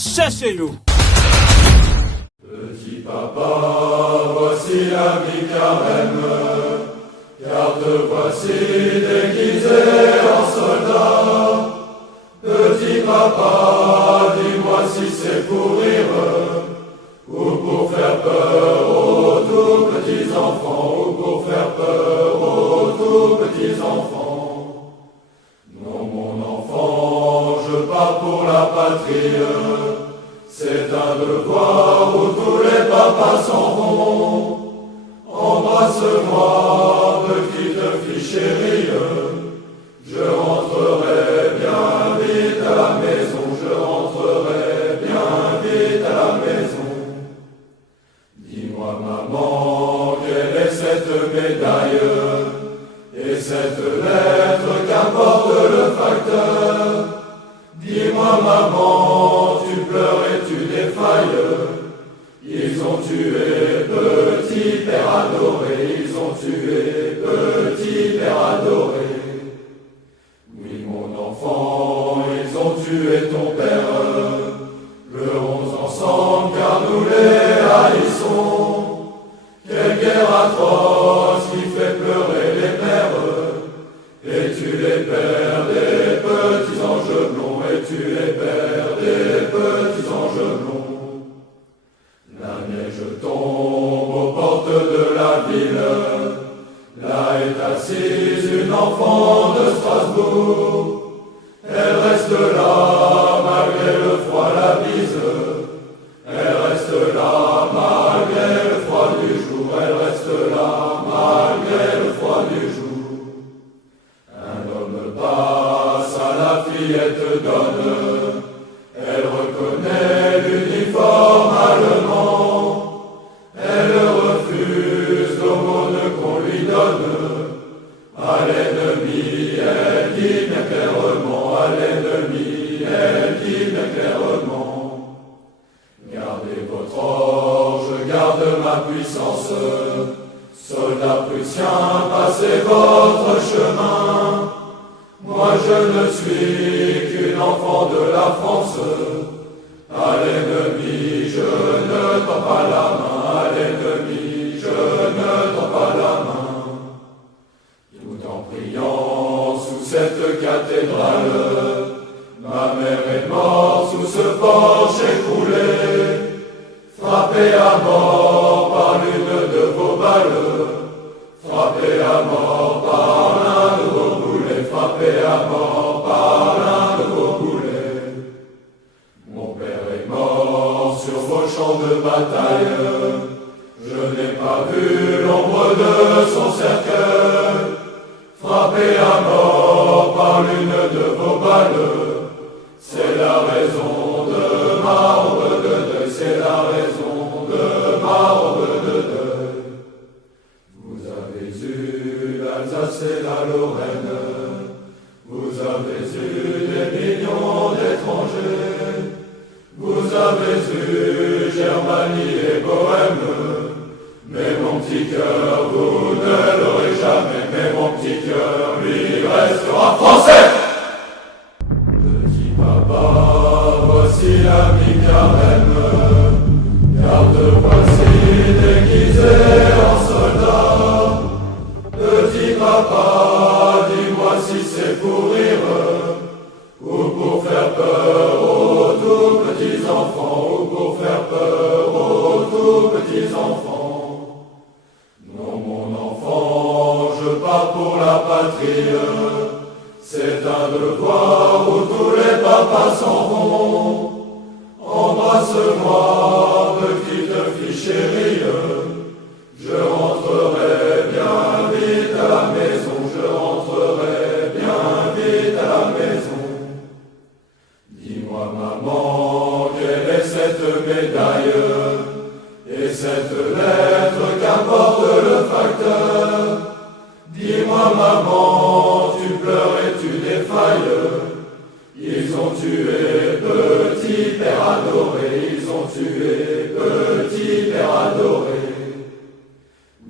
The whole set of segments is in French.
cherchez-nous. Petit papa, voici l'ami carême, car te voici déguisé en soldat. Petit papa, dis-moi si c'est pour rire, ou pour faire peur aux tout petits enfants, ou pour faire peur aux tout petits enfants. Non mon enfant, je pars pour la patrie, c'est un devoir où tous les papas s'en vont. Embrasse-moi, petite fille chérie, je rentrerai bien vite à la maison, je rentrerai bien vite à la maison. Dis-moi maman, quelle est cette médaille et cette lettre qu'apporte le facteur? Dis-moi maman, tu pleures et tu défailles. Ils ont tué petit père adoré, ils ont tué petit père adoré. Oui mon enfant, ils ont tué ton père. Pleurons ensemble car nous les haïssons. Quelle guerre atroce qui fait pleurer les mères et tue les pères des petits anges blonds, et tue les pères des petits anges blonds. La neige tombe aux portes de la ville, là est assise une enfant de Strasbourg. Elle reste là malgré le froid, la bise, elle reste là malgré le froid du jour, elle reste là malgré le froid du jour. Un homme passe à la fillette donne, elle reconnaît l'uniforme allemand, elle refuse l'aumône qu'on lui donne. À l'ennemi, elle dit bien clairement, à l'ennemi, elle dit bien clairement. Gardez votre or, je garde ma puissance, soldats prussiens, passez votre chemin. Moi je ne suis qu'une enfant de la France. À l'ennemi, je ne tends pas la main. À l'ennemi, je ne tends pas la main. Tout en priant sous cette cathédrale, ma mère est morte sous ce porche écroulé, frappée à mort par l'une de vos balles, frappée à mort par l'un de vos boulets, frappée à mort par l'un de vos boulets. Mon père est mort sur vos champs de bataille, je n'ai pas vu l'ombre de son cercueil, frappé à mort par l'une de vos balles. C'est la raison de ma robe de deuil, c'est la raison de ma robe de deuil. Vous avez eu l'Alsace et la Lorraine, vous avez eu des millions d'étrangers, vous avez eu Germanie et Bohème, mais mon petit cœur, vous ne l'aurez jamais, mais mon petit cœur, lui, restera français. Petit papa, voici l'ami carême, car te voici déguisé en soldat. Petit papa, dis-moi si c'est pour rire, ou pour faire peur aux tout petits enfants, ou pour faire peur aux tout petits enfants. Non mon enfant, je pars pour la patrie, c'est un devoir où tous les papas s'en vont. Embrasse-moi, petite fille chérie, je rentrerai bien vite à la maison, je rentrerai bien vite à la maison. Dis-moi maman, quelle est cette médaille et cette lettre qu'apporte le facteur? Dis-moi maman, tu pleures et tu défailles. Ils ont tué petit père adoré, ils ont tué petit père adoré.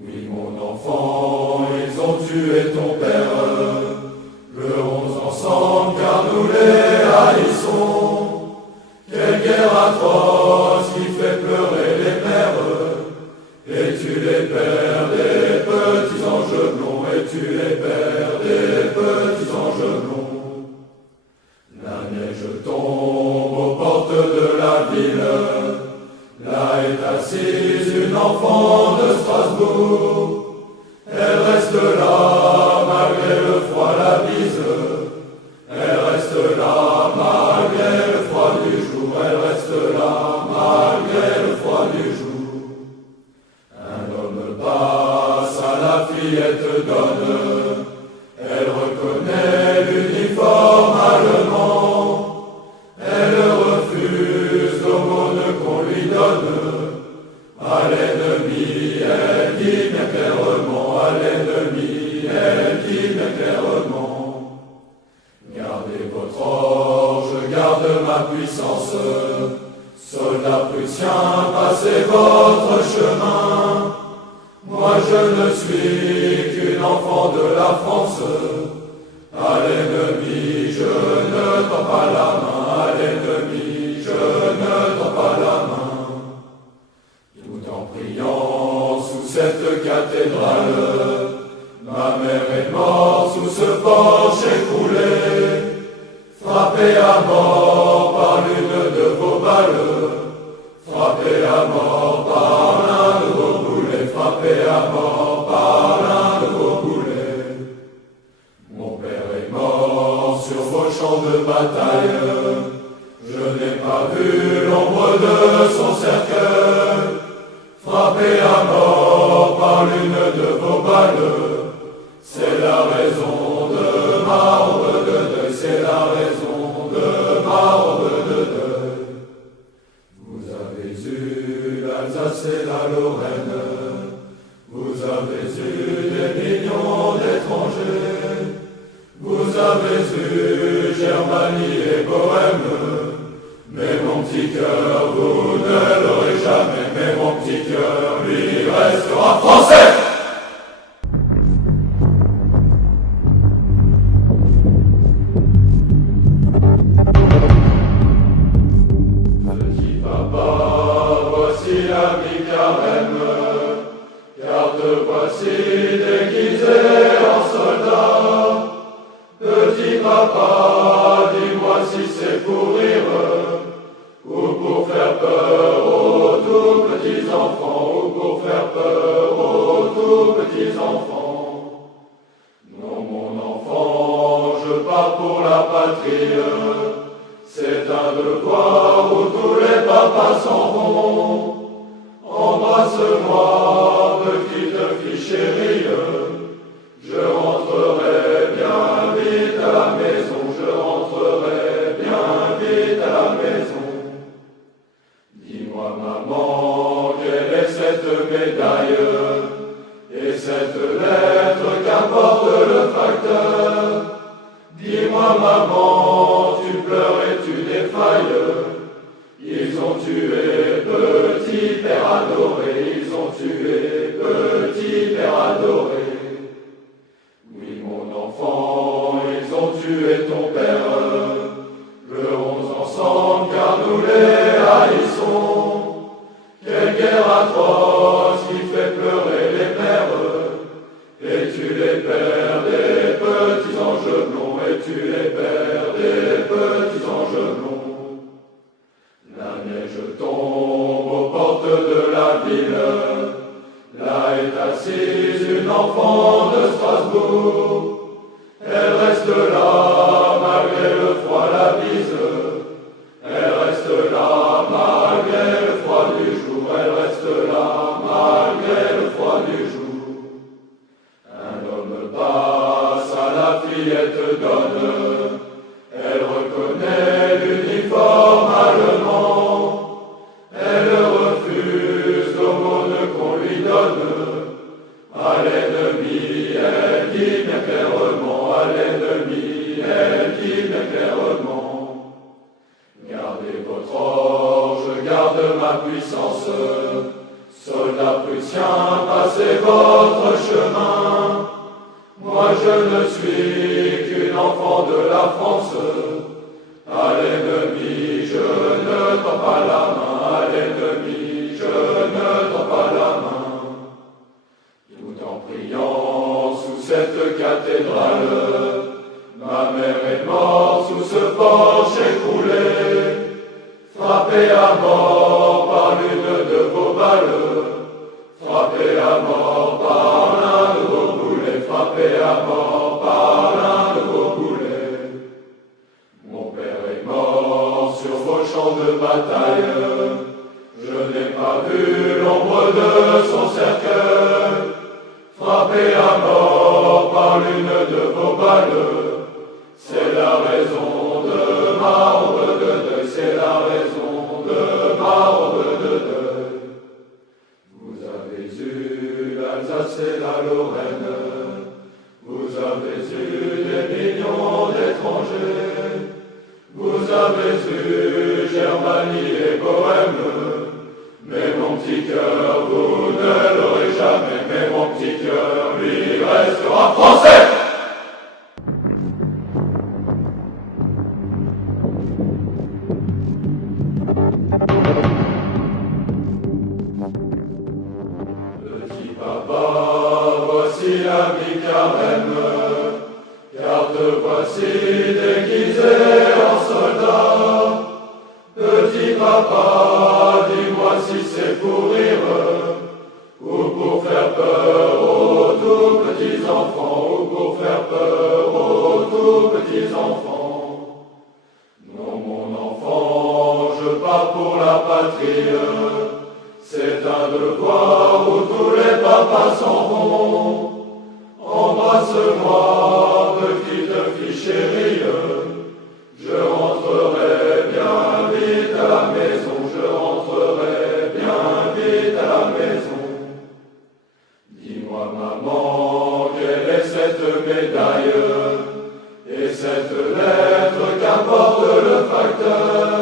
Oui mon enfant, ils ont tué ton père. Pleurons ensemble car nous les haïssons. Quelle guerre puissance. Soldats prussiens, passez votre chemin. Moi je ne suis qu'une enfant de la France. À l'ennemi je ne tends pas la main. À l'ennemi je ne tends pas la main. Tout en priant sous cette cathédrale, ma mère est morte sous ce porche écroulé, frappée à mort par l'une de vos balles, frappée à mort par l'un de vos boulets, frappée à mort par l'un de vos boulets. Mon père est mort sur vos champs de bataille, je n'ai pas vu l'ombre de son cercueil, frappé à mort par l'une de vos balles. C'est la raison de ma robe de deuil, c'est la raison de ma robe de deuil. Vous avez eu l'Alsace et la Lorraine, vous avez eu des millions d'étrangers, vous avez eu Germanie et Bohème, mais mon petit cœur, vous ne l'aurez jamais, mais mon petit cœur, lui, restera français. Petit papa, voici l'ami Carême, car te voici déguisé en soldat. Petit papa, dis-moi si c'est pour rire, ou pour faire peur aux tout petits enfants, ou pour faire peur aux tout petits enfants. Non mon enfant, je pars pour la patrie, c'est un devoir où tous les papas s'en vont. Embrasse-moi, petite fille chérie, je rentrerai bien vite à la maison, je rentrerai bien vite à la maison. Dis-moi maman, quelle est cette médaille et cette lettre qu'apporte le facteur? Dis-moi maman, tu pleures et tu défailles. Ils ont tué petit père adoré, ils ont tué petit père adoré. Oui mon enfant, ils ont tué ton père. Pleurons ensemble car nous les haïssons. Quelle guerre atroce qui fait pleurer les mères, et tu les perds des petits anges blonds, et tu les perds des petits anges blonds. La neige tombe aux portes de la ville, là est assise une enfant de Strasbourg. Elle reste là malgré le froid, la bise. Elle reste là malgré le froid du jour. Elle reste là malgré le froid du jour. Un homme passe à la fillette donne. Elle reconnaît l'uniforme allemand. Elle refuse l'aumône qu'on lui donne. À l'ennemi, elle dit bien clairement. À l'ennemi, elle dit bien clairement. Gardez votre or, je garde ma puissance. Soldats prussiens, passez votre chemin. Moi je ne suis qu'une enfant de la France. À l'ennemi, je ne tends pas la main. À l'ennemi, je ne tends pas la main. Tout en priant sous cette cathédrale, ma mère est morte sous ce porche écroulé, frappée à mort par l'une de vos balles, frappée à mort par l'un de vos boulets, frappée à mort par l'un de vos boulets. Mon père est mort sur vos champs de bataille, je n'ai pas vu l'ombre de son cercueil, frappé à mort par l'une de vos balles. C'est la raison de ma robe de deuil, c'est la raison de ma robe de deuil. Vous avez eu l'Alsace et la Lorraine, vous avez eu des millions d'étrangers, vous avez eu cœur, vous ne l'aurez jamais, mais mon petit cœur, lui, restera français. Petit papa, voici la vie carême, car te voici déguisé en soldat. Petit papa, dis-moi si c'est pour rire, ou pour faire peur aux tout petits enfants, ou pour faire peur aux tout petits enfants. Non, mon enfant, je pars pour la patrie, c'est un devoir où tous les papas s'en vont. Embrasse-moi, petite fille chérie, je rentrerai bien vite à la maison, je rentrerai bien vite à la maison. Dis-moi, maman, quelle est cette médaille et cette lettre qu'apporte le facteur?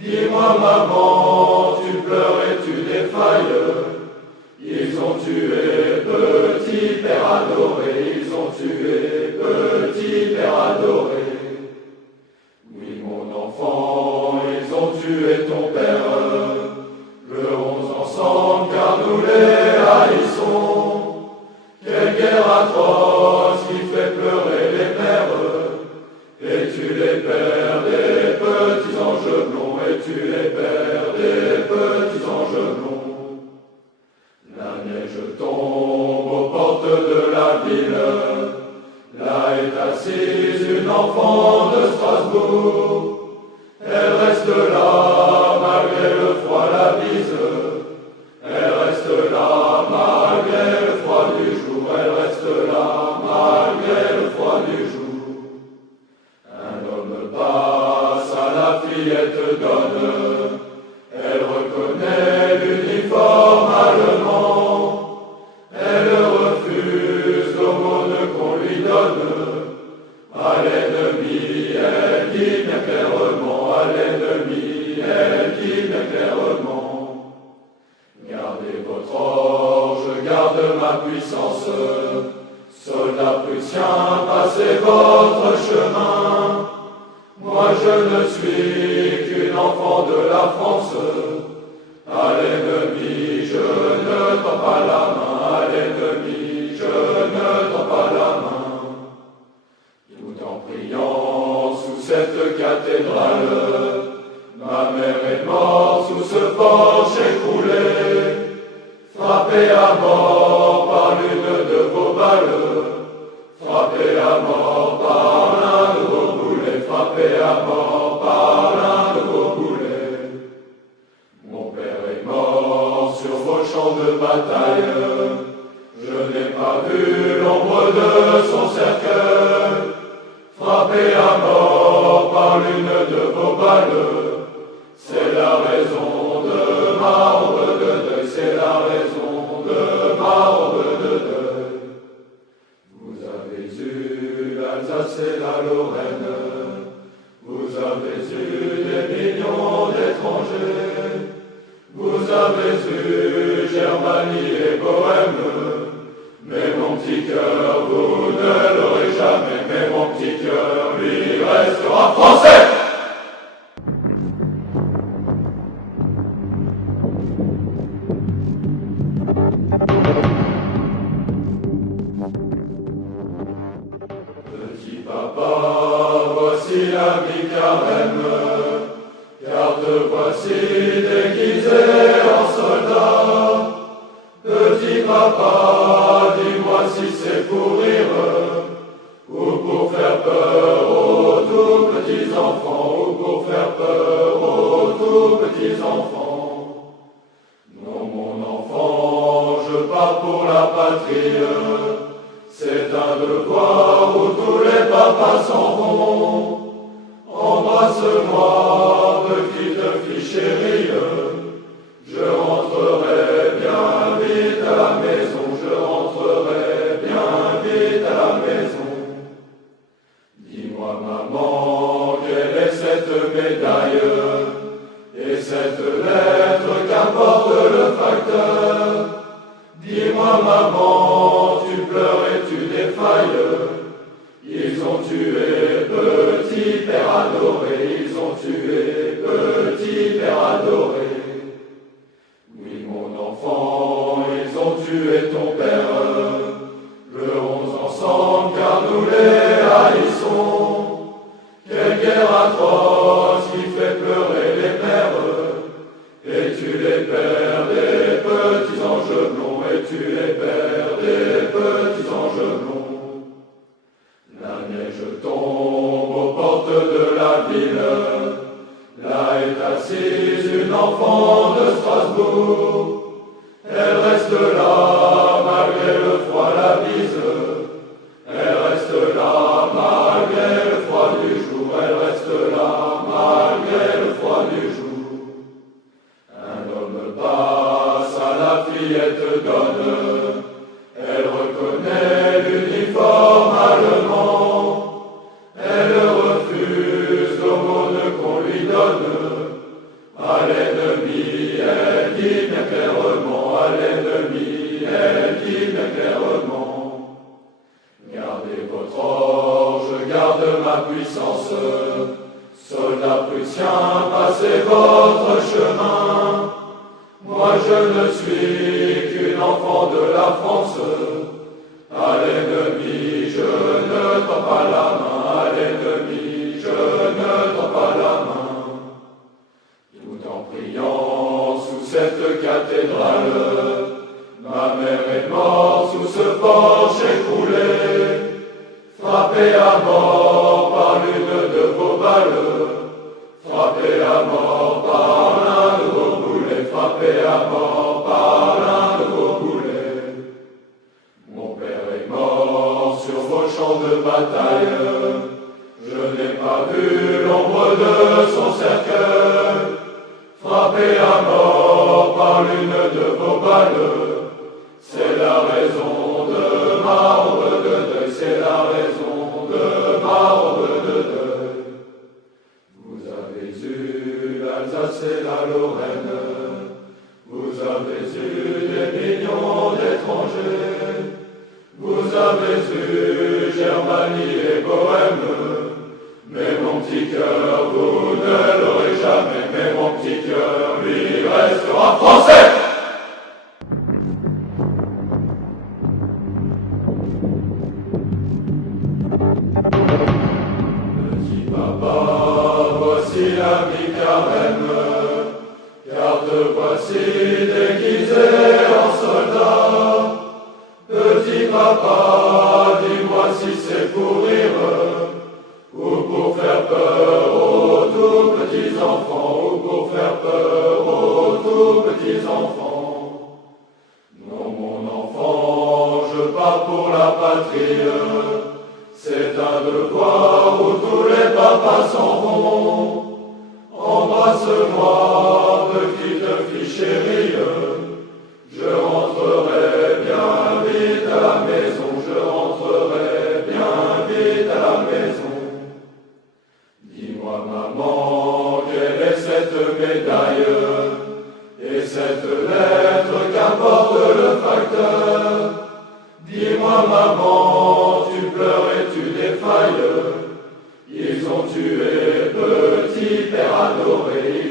Dis-moi, maman, tu pleures et tu défailles. Ils ont tué petit père adoré, ils ont tué petit père adoré. Oui, mon enfant, ils ont tué ton père. Pleurons ensemble car nous les haïssons. Quelle guerre atroce qui fait pleurer les mères. Et tu les perds des petits anges blonds, et tu les perds des petits anges blonds. La neige tombe aux portes de la ville. Là est assise une enfant de Strasbourg. Elle reste là malgré le froid, la bise. Elle reste là malgré le froid du jour. Elle reste là malgré le froid du jour. Un homme passe à la fillette donne. Elle reconnaît l'uniforme allemand. Elle refuse l'aumône qu'on lui donne. À l'ennemi, elle dit bien clairement. À l'ennemi, elle dit bien clairement. Gardez votre or, je garde ma puissance. Soldats prussiens, passez votre chemin. Moi je ne suis qu'une enfant de la France. À l'ennemi, je ne tends pas la main. À l'ennemi, je ne tends pas la main. Tout en priant sous cette cathédrale, ma mère est morte sous ce porche écroulé. Frappée à mort par l'une de vos balles. Frappée à mort par l'un de vos boulets. Frappé à mort par l'un de vos boulets. Mon père est mort sur vos champs de bataille. Je n'ai pas vu l'ombre de son cercueil. Frappé à mort par l'une de vos balles. C'est la raison de ma honte de deuil. C'est la raison de ma honte de deuil. Vous avez eu l'Alsace et la Lorraine. Vous avez eu des millions d'étrangers. Vous avez eu Germanie et Bohème. Mais mon petit cœur, vous ne l'aurez jamais. Mais mon petit cœur, lui, restera français. Petit papa, voici la vie carême, car te voici déguisé en soldat. Petit papa, dis-moi si c'est pour rire, ou pour faire peur aux tout petits enfants, ou pour faire peur aux tout petits enfants. Non, mon enfant, je pars pour la patrie. C'est un devoir où tous les papas s'en vont. Embrasse-moi, petite fille chérie. Je rentrerai bien vite à la maison. Je rentrerai bien vite à la maison. Dis-moi, maman, quelle est cette médaille et cette lettre qu'apporte le facteur? est assise, une enfant de Strasbourg. Elle reste là, malgré le froid, la bise. Elle reste là, malgré le froid du jour. Elle reste là, malgré le froid du jour. Un homme passe, à la fillette donne. Elle reconnaît l'uniforme allemand. Elle refuse l'aumône qu'on lui donne. À l'ennemi, elle dit bien clairement. À l'ennemi, elle dit bien clairement. Gardez votre orge, garde ma puissance. Soldats prussiens, passez votre chemin. Moi je ne suis qu'une enfant de la France. À l'ennemi, je ne tends pas la main. À l'ennemi, je ne tends pas la main. Tout en priant sous cette cathédrale, ma mère est morte sous ce porche écroulé, frappée à mort par l'une de vos balles, frappée à mort par l'un de vos boulets, frappée à mort par l'un de vos boulets. Mon père est mort sur vos champs de bataille, je n'ai pas vu l'ombre de son cercueil, frappé à mort par l'une de vos balles. C'est la raison de ma robe de deuil, c'est la raison de ma robe de deuil. Vous avez eu l'Alsace et la Lorraine, vous avez eu des millions d'étrangers, vous avez eu Germanie et Bohème. Mais mon petit cœur, vous ne l'aurez jamais, mais mon petit cœur, lui, restera français. Petit papa, voici la mi-carême, car te voici déguisé en soldat. Petit papa, dis-moi si c'est pour rire, ou pour faire peur aux tout petits enfants, ou pour faire peur aux tout petits enfants. Non, mon enfant, je pars pour la patrie, c'est un devoir où tous les papas s'en vont. Embrasse-moi, petite fille chérie, je rentrerai bien vite à la maison, je rentrerai bien vite à la maison. Dis-moi, maman, quelle est cette médaille et cette lettre qu'apporte le facteur? Dis-moi, maman, tu pleures et tu défailles. Ils ont tué petit père adoré,